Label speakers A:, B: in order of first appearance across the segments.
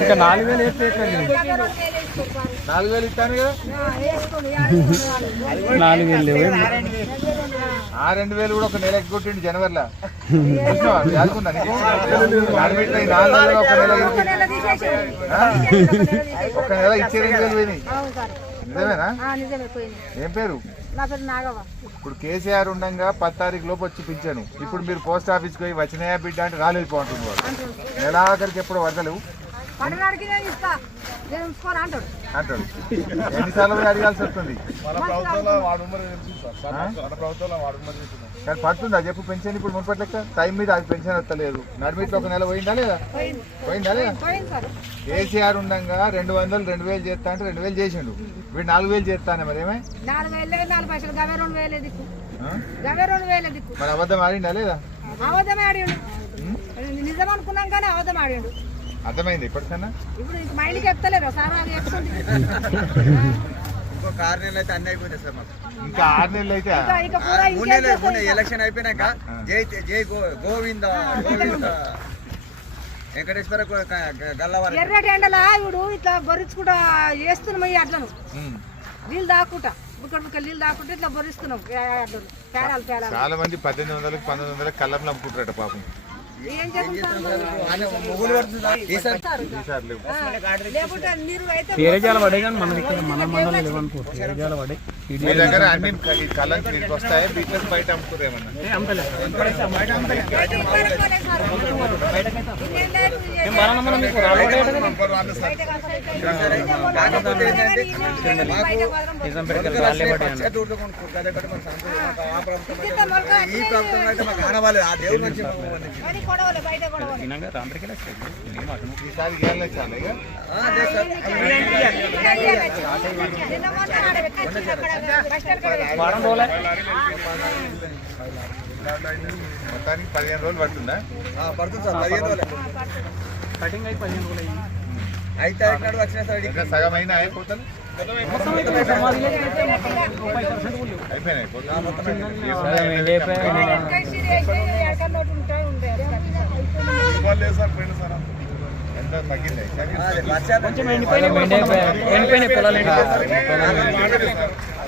A: ఇంకా నాలుగు వేలు వేస్తే
B: నాలుగు వేలు ఇస్తాను కదా.
A: నాలుగు వేలు లేవు.
B: ఆ రెండు వేలు కూడా ఒక నెల ఎగ్గొట్టిండు జనవరిలో. నాలుగు నెలలు ఒక నెల? ఒక నెల ఇచ్చే రెండు వేలు పోయినాయి. నిజమేనా?
C: నిజమే పోయింది
B: ఏం పేరు?
C: నా పేరు నాగవ్వ.
B: ఇప్పుడు కేసీఆర్ ఉండగా పది తారీఖు లోపు వచ్చి పింఛను ఇప్పుడు మీరు పోస్ట్ ఆఫీస్కి పోయి వచ్చినాయా బిడ్డ అంటే రాలేదు పోంటుంది వాడు నెలాఖరికి ఎప్పుడు వదలవు
C: పడడానికి నేను ఇస్తా. నేను ఉంచుకోను అంటాడు.
B: అంటాడు. ఎన్నిసార్లు పోయి అడగాల్సి వస్తుంది. కానీ పడుతుందా? చెప్పు పెన్షన్ ఇప్పుడు మునుపటి లెక్క? టైం మీద అది పెన్షన్ వస్తలేదు. నడిమిట్లో ఒక నెల పోయిందా లేదా? పోయిందా లేదా?
C: పోయింది సార్
B: కేసీఆర్ ఉండగా రెండు వందలు రెండు వేలు చేస్తా అంటే రెండు వేలు చేసిండు. వీడు నాలుగు వేలు చేస్తానే మరి ఏమే? మరి అబద్ధం ఆడిండా లేదా?
C: నిజం అనుకున్నాం కానీ అబద్ధం ఆడిండు.
B: అర్థమైంది ఇప్పటికన్నా?
C: ఇప్పుడు ఇంక మా ఇంటికి చెప్తలేరు సార్ అది
D: ఇంకొక ఆరు నెలలు అయితే అన్ని అయిపోతాయి సార్ మాకు.
B: ఇంకా ఆరు నెలలు అయితే
C: ఇంకా ఇక
D: మూడు
C: ఇంకేం
D: నెలలు మూడు ఎలక్షన్ అయిపోయినాక జై జై గో- గోవింద గోవింద. వెంకటేశ్వర గల్లవారి.
C: ఎర్రటి ఎండలా ఇప్పుడు ఇట్లా బొరించుకుంటా వేస్తున్నాం ఈ అడ్లను
B: ఉమ్.
C: నీళ్ళు దాక్కుంటా.
B: చాలా మంది పద్దెనిమిది వందలకు పంతొమ్మిది వందలకు కళ్ళంలో అమ్ముకుంటారట పాపం.
A: తేరజాల పడే కానీ మన దగ్గర మన మండలం లేవనుకో తేరజాల పడే
B: మీ దగ్గర అన్ని ఈ కళ్ళం తిరిగి వస్తాయి బీట్లెస్ బయట
D: అయితే- ఈ ప్రభుత్వం అయితే మాకు ఆనవాలేదు ఆ దేవుడి నుంచి మాకు ఉన్నది.
C: కొడవలే బయట కొడవలే
A: తిన్నాక రాంధ్రకి
B: ఈసారి గేయాలి చాలా ఇక
D: ఆ, అదే సార్.
C: నిన్న మొన్న ఆడబెట్టి కష్టాలు కదా
A: వారం రోజులే
B: మొత్తానికి పదిహేను రోజులు పడుతుందా
D: ఆ, పడుతుంది సార్ పదిహేను రోజులే.
A: కటింగ్ అయి పదిహేను రోజులు అయింది
D: ఐదు తారీఖు నాడు వచ్చిన సార్ ఇక్కడికి.
B: ఇంకా సగం అయినా అయిపోతాను
A: మొత్తం అయితే సమాధిలో అయితే మొత్తం ముప్పై పర్సెంట్ కూడా లేవు.
B: ఎంత తగ్గింది?
D: వర్షాలు
A: కొంచెం ఎండిపోయినాయి పొలాలు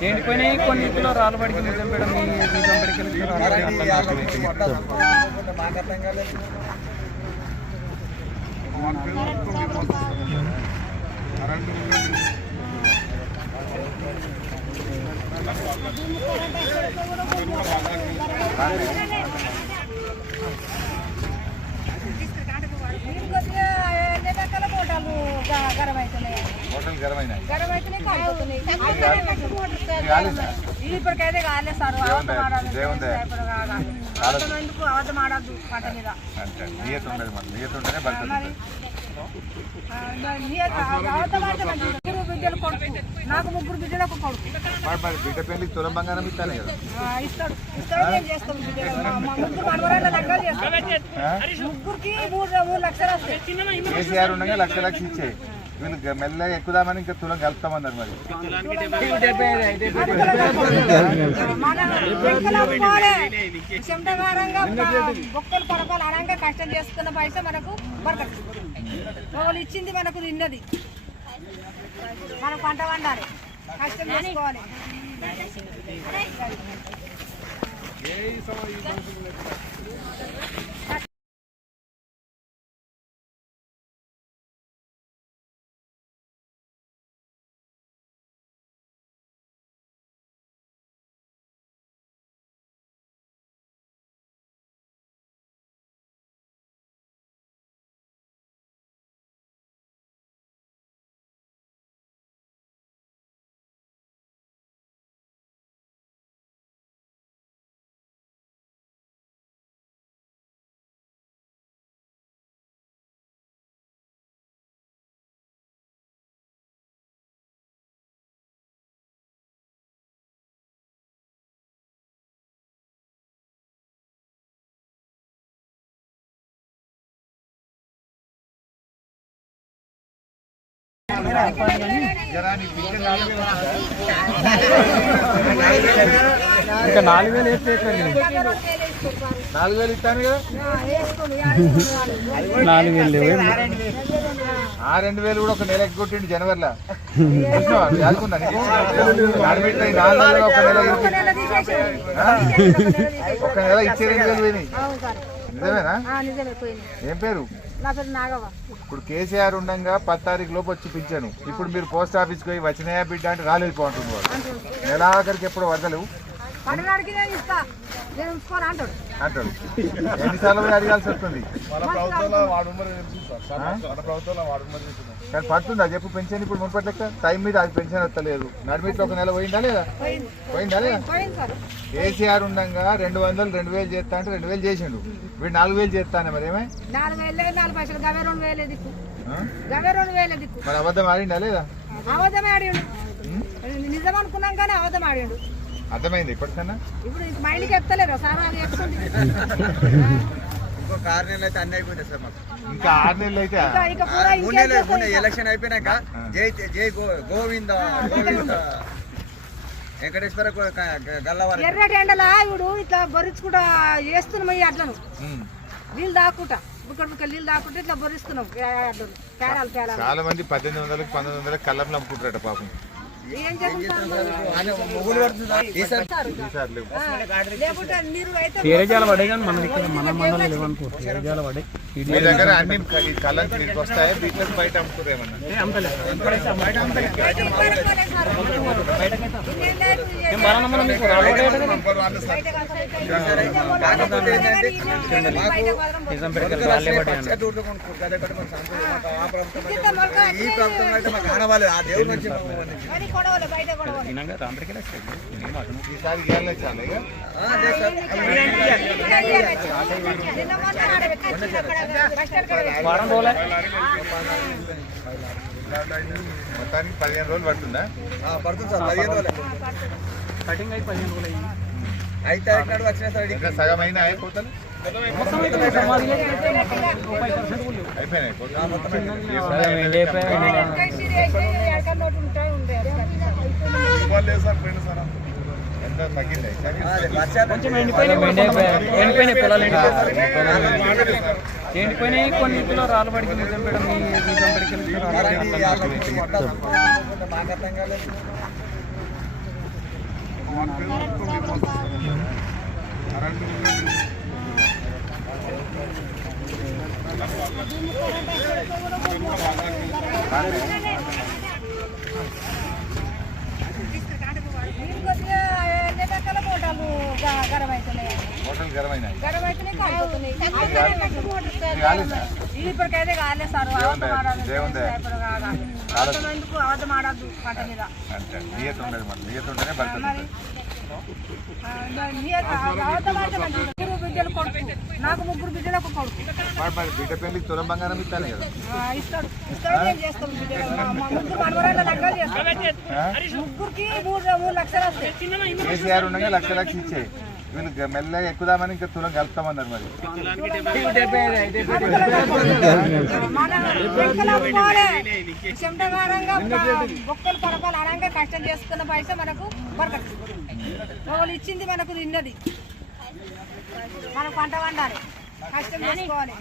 A: ఎండిపోయినాయి కొన్నింటిలో రాళ్ళు పడికి నిజం పెడం నిజం పడికి
D: వాళ్ళ గురించి మొత్తం మాకు అర్థం కాలేదు.
C: గరం అవుతున్నాయి
B: హోటల్ గరం అయినాయి?
C: ఇప్పటికైతే కాలేదు సార్. ఎందుకు? అబద్ధం ఆడద్దు పంట మీద.
B: అంటే నియత ఉండదు మరి. నియత ఉంటేనే బతుకుతుంది
C: నాకు ముగ్గురు బిడ్డలకు కొడుకు.
B: బిడ్డ పెళ్ళికి తులం బంగారం ఇస్తానే కదా?
C: ఇస్తాడు. ఇస్తాడు ముగ్గురు మనవరాళ్ళ లెక్కలు చేస్తాను ముగ్గురికి మూడు మూడు లక్షలు వస్తాయి.
B: కేసీఆర్ ఉండగా లక్ష లక్ష ఇచ్చే వీళ్ళు మెల్లగా ఎక్కుదామని ఇంకా తులం కలుపుతామన్నారు మరి.
C: అనంగా కష్టం చేసుకున్న పైస మనకు వాళ్ళు ఇచ్చింది మనకు తిన్నది మనం పంట వండాలి కష్టం చేసుకోవాలి
A: ఇంకా నాలుగు వేలు వేస్తే ఎక్కడ
B: నాలుగు వేలు ఇస్తాను కదా?
A: నాలుగు వేలు
B: ఆ రెండు వేలు కూడా ఒక నెల ఎగ్గొట్టిండు జనవరిలో. అయ్యి నాలుగు నెలలు ఒక నెల
C: ఒక
B: ఇచ్చి-
C: నెల తీసేసాడు.
B: ఆ?
C: తీసేసాడు.
B: ఒక నెల ఇచ్చే రెండు వేలు పోయినాయి. నిజమేనా?
C: ఆ, నిజమే పోయింది
B: ఏం పేరు? ఇప్పుడు కేసీఆర్ ఉండగా పది తారీఖు లోపు వచ్చి పింఛను ఇప్పుడు మీరు పోస్ట్ ఆఫీస్కి పోయి వచ్చినాయా బిడ్డ అంటే రాలేదు పోంటుంది వాడు.
C: అంటుంది
B: నెలాఖరికి ఎప్పుడు వదలవు
C: పడనాడికి నేను ఇస్తా. నేను ఉంచుకోను అంటాడు.
B: ఎన్నిసార్లు పోయి అడగాల్సి వస్తుంది? కానీ పడుతుందా చెప్పు పెన్షన్ ఇప్పుడు మునుపటి లెక్క? టైం మీద అది పెన్షన్ వస్తలేదు. నడిమిట్లో ఒక నెల పోయిందా లేదా?
C: పోయింది.
B: లేదా? కేసీఆర్ ఉండగా రెండు వందలు రెండు వేలు చేస్తా అంటే రెండు వేలు చేసిండు. వీడు నాలుగు వేలు చేస్తానే మరి ఏమే?
C: నాలుగు వేలు లేదు, నాలుగు పైసలు. గవే రెండు వేలే దిక్కు.
B: ఆ?
C: గవే రెండు వేలే దిక్కు.
B: మరి అబద్ధం ఆడిందా లేదా?
C: అబద్ధం ఆడిండు? నిజం అనుకున్నాం కానీ అబద్ధం ఆడిండు.
B: అర్థమైంది ఇప్పటికన్నా?
C: ఇప్పుడు ఇంక మా ఇంటికి చెప్తలేరు సార్ అది చెప్తుంది
D: ఇంకొక ఆరు నెలలు అయితే అన్ని అయిపోతాయి సార్ మాకు.
B: ఇంకా ఆరు నెలలు అయితే?
C: ఇంకా ఇక
D: ఆ,
C: పూరా
D: మూడు నెలలు? ఎలక్షన్ అయిపోయినాక జై జై గో గోవింద గోవింద. వెంకటేశ్వర గల్లవారి.
C: ఇట్లా బొరించుకుంటా చేస్తున్నాం ఈ అట్లను. నీళ్ళు దాక్కుంటా. నీళ్ళు దాక్కుంటే ఇట్లా పేరాలు
B: చాలా మంది పద్దెనిమిది వందలకి పంతొమ్మిది వందలకి కళ్ళంలో అమ్ముకుంటారట పాపం.
A: తీరజాల పడే కానీ మన ఇక్కడ మన మండలం లేవనుకో తీరజాల పడే
B: మీ దగ్గర అన్ని ఈ కళ్ళకి వీటికి వస్తాయి వీటికి బయట అమ్ముతారు
D: ఈ ప్రభుత్వం అయితే మాకు ఆనవాలేదు ఆ దేవుడి
A: వారం రోజులే
B: మొత్తానికి పదిహేను రోజులు పడుతుందా?
D: ఆ, పడుతుంది సార్ పదిహేను రోజులే.
A: కటింగ్ అయి పదిహేను రోజులు అయింది.
D: ఐదు తారీఖు నాడు వచ్చిన సార్
B: ఇంకా సగం అయినా అయిపోతాను.
A: మొత్తం
D: వర్షాలు
A: కొంచెం ఎండిపోయినాయి ఎండిపోయినాయి కొన్నింటిలో రాళ్ళు పడికి నిజం పెడం నిజం పెడికి
D: అలాంటి యాభై
C: గరం
B: అయినాయి?
C: ఇప్పటికైతే కాలేదు సార్. ఎందుకు? అబద్ధం ఆడద్దు పంట మీద.
B: అంటే నియత ఉండదు మరి. నియత ఉంటేనే భర్త
C: బిడ్డలు కొడుకు. నాకు ముగ్గురు బిడ్డలకు కొడుకు.
B: మరి బిడ్డ పెళ్ళి తులం బంగారం ఇస్తానే కదా?
C: ఇస్తాడు. ఇస్తాడు నేను చేస్తాం బిడ్డలు? మా మా ముగ్గురు మనవరాళ్ళ లెక్కలు చేస్తాం
B: ఆ?
C: ముగ్గురికి మూడు మూడు లక్షలు వస్తాయి.
B: కేసీఆర్ ఉండగా లక్ష లక్ష ఇచ్చే వీళ్ళు మెల్లగా ఎక్కుదామని ఇంకా తులం కలుపుతామన్నారు మరి.
C: బొక్కలు కష్టం చేసుకున్న పైస మనకు ఒకళ్ళు ఇచ్చింది మనకు తిన్నది మనం పంట వండాలి కష్టం చేసుకోవాలి